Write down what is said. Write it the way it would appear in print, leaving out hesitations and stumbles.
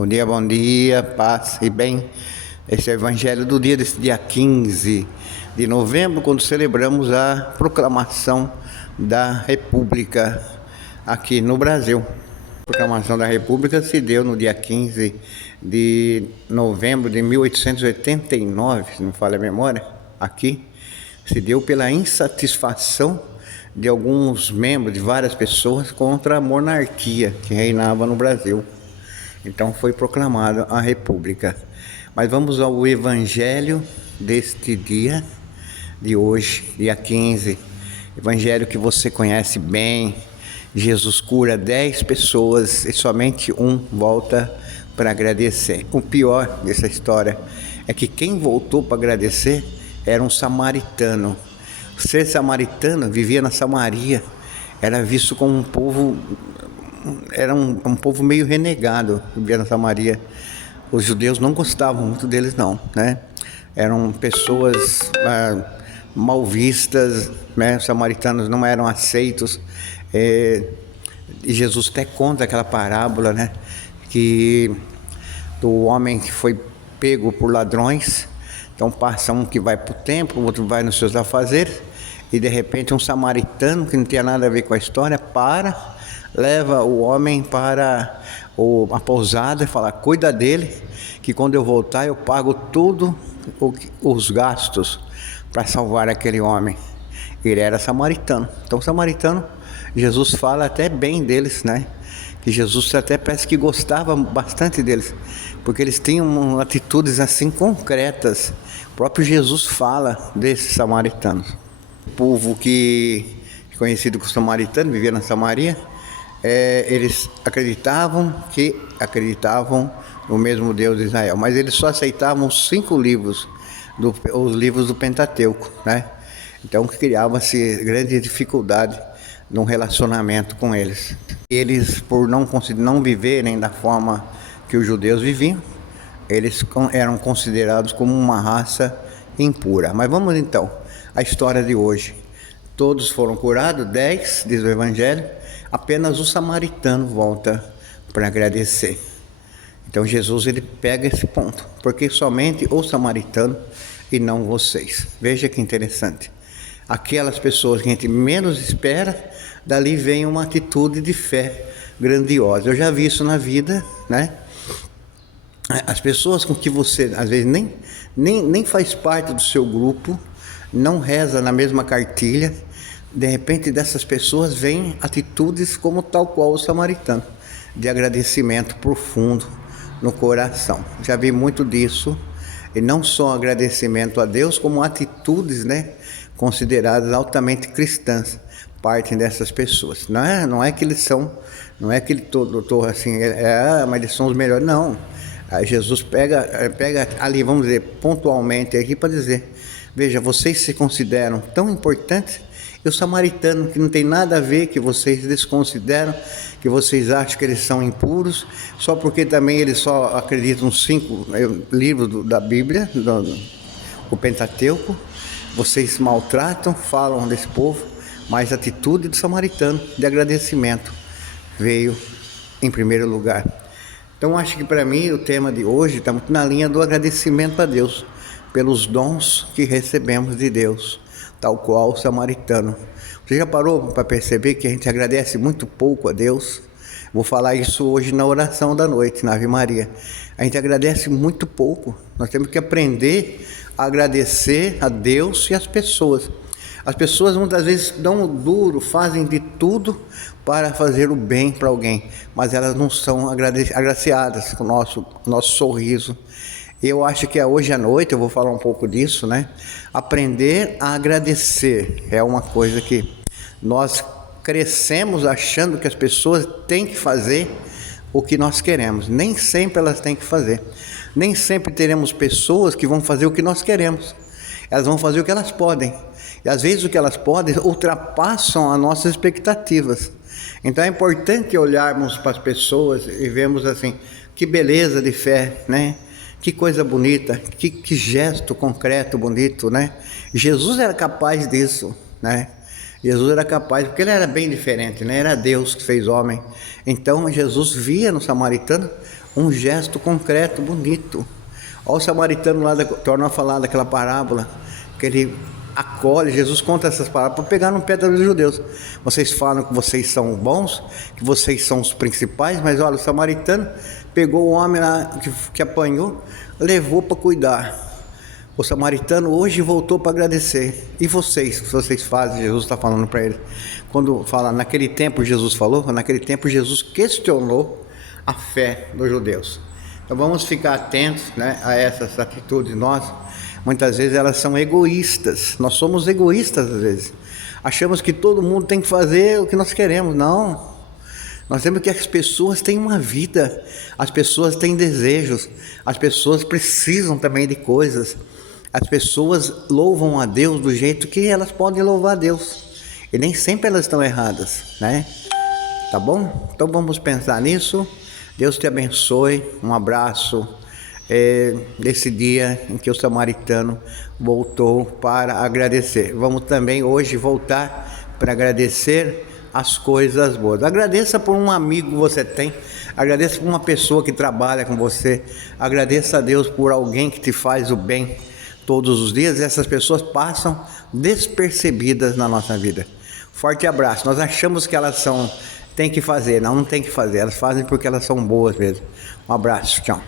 Bom dia, paz e bem. Esse é o Evangelho do dia, desse dia 15 de novembro, quando celebramos a proclamação da República aqui no Brasil. A proclamação da República se deu no dia 15 de novembro de 1889, se não falha a memória, aqui. Se deu pela insatisfação de alguns membros, de várias pessoas, contra a monarquia que reinava no Brasil. Então foi proclamada a República. Mas vamos ao Evangelho deste dia, de hoje, dia 15. Evangelho que você conhece bem. Jesus cura 10 pessoas e somente um volta para agradecer. O pior dessa história é que quem voltou para agradecer era um samaritano. Ser samaritano, vivia na Samaria, era visto como um povo... Era um povo meio renegado, vivia na Samaria. Os judeus não gostavam muito deles não, né? Eram pessoas mal vistas, né? Os samaritanos não eram aceitos. E Jesus até conta aquela parábola, né? Que do homem que foi pego por ladrões. Então passa um que vai para o templo, o outro vai nos seus afazeres. E de repente um samaritano, que não tinha nada a ver com a história, leva o homem para a pousada e fala: cuida dele, que quando eu voltar eu pago tudo os gastos para salvar aquele homem. Ele era samaritano. Então samaritano, Jesus fala até bem deles, né? Que Jesus até parece que gostava bastante deles, porque eles tinham atitudes assim concretas. O próprio Jesus fala desses samaritanos. O povo conhecido como samaritano, vivia na Samaria. Eles acreditavam no mesmo Deus de Israel, mas eles só aceitavam os 5 livros, os livros do Pentateuco, né? Então criava-se grande dificuldade num relacionamento com eles. Eles, por não viverem da forma que os judeus viviam, eles eram considerados como uma raça impura. Mas vamos então à história de hoje. Todos foram curados, 10, diz o Evangelho. Apenas o samaritano volta para agradecer. Então Jesus ele pega esse ponto, porque somente o samaritano e não vocês. Veja que interessante. Aquelas pessoas que a gente menos espera, dali vem uma atitude de fé grandiosa. Eu já vi isso na vida, né? As pessoas com que você às vezes nem faz parte do seu grupo, não reza na mesma cartilha, de repente dessas pessoas vêm atitudes como tal qual o samaritano, de agradecimento profundo no coração. Já vi muito disso, e não só agradecimento a Deus, como atitudes, né, consideradas altamente cristãs, partem dessas pessoas. Não é que eles são, não é que ele tô assim, mas eles são os melhores, não. Aí Jesus pega ali, vamos dizer, pontualmente aqui para dizer: veja, vocês se consideram tão importantes, e o samaritano, que não tem nada a ver, que vocês desconsideram, que vocês acham que eles são impuros, só porque também eles só acreditam nos 5 livros da Bíblia, o Pentateuco, vocês maltratam, falam desse povo, mas a atitude do samaritano de agradecimento veio em primeiro lugar. Então acho que para mim o tema de hoje está muito na linha do agradecimento a Deus, pelos dons que recebemos de Deus, tal qual o samaritano. Você já parou para perceber que a gente agradece muito pouco a Deus? Vou falar isso hoje na oração da noite, na Ave Maria. A gente agradece muito pouco. Nós temos que aprender a agradecer a Deus e as pessoas. As pessoas muitas vezes dão o duro, fazem de tudo para fazer o bem para alguém, mas elas não são agraciadas com o nosso sorriso. Eu acho que hoje à noite eu vou falar um pouco disso, né? Aprender a agradecer é uma coisa que nós crescemos achando que as pessoas têm que fazer o que nós queremos. Nem sempre elas têm que fazer. Nem sempre teremos pessoas que vão fazer o que nós queremos. Elas vão fazer o que elas podem. E às vezes o que elas podem ultrapassam as nossas expectativas. Então é importante olharmos para as pessoas e vermos assim, que beleza de fé, né? Que coisa bonita, que gesto concreto, bonito, né? Jesus era capaz disso, né? Jesus era capaz, porque ele era bem diferente, né? Era Deus que fez homem. Então Jesus via no samaritano Um gesto concreto, bonito. Olha o samaritano lá, torna a falar daquela parábola, que ele acolhe, Jesus conta essas parábolas para pegar no pé dos judeus. Vocês falam que vocês são bons, que vocês são os principais, mas olha, o samaritano pegou o homem lá que apanhou, levou para cuidar. O samaritano hoje voltou para agradecer. E vocês, o que vocês fazem? Jesus está falando para ele. Quando fala, naquele tempo Jesus falou, naquele tempo Jesus questionou a fé dos judeus. Então vamos ficar atentos, né, a essas atitudes nossas. Muitas vezes elas são egoístas. Nós somos egoístas às vezes. Achamos que todo mundo tem que fazer o que nós queremos. Não. Nós temos que as pessoas têm uma vida. As pessoas têm desejos. As pessoas precisam também de coisas. As pessoas louvam a Deus do jeito que elas podem louvar a Deus. E nem sempre elas estão erradas, né? Tá bom? Então vamos pensar nisso. Deus te abençoe. Um abraço. Desse dia em que o samaritano voltou para agradecer. Vamos também hoje voltar para agradecer as coisas boas. Agradeça por um amigo que você tem. Agradeça por uma pessoa que trabalha com você. Agradeça a Deus por alguém que te faz o bem todos os dias. Essas pessoas passam despercebidas na nossa vida. Forte abraço. Nós achamos que elas tem que fazer. Não tem que fazer. Elas fazem porque elas são boas mesmo. Um abraço. Tchau.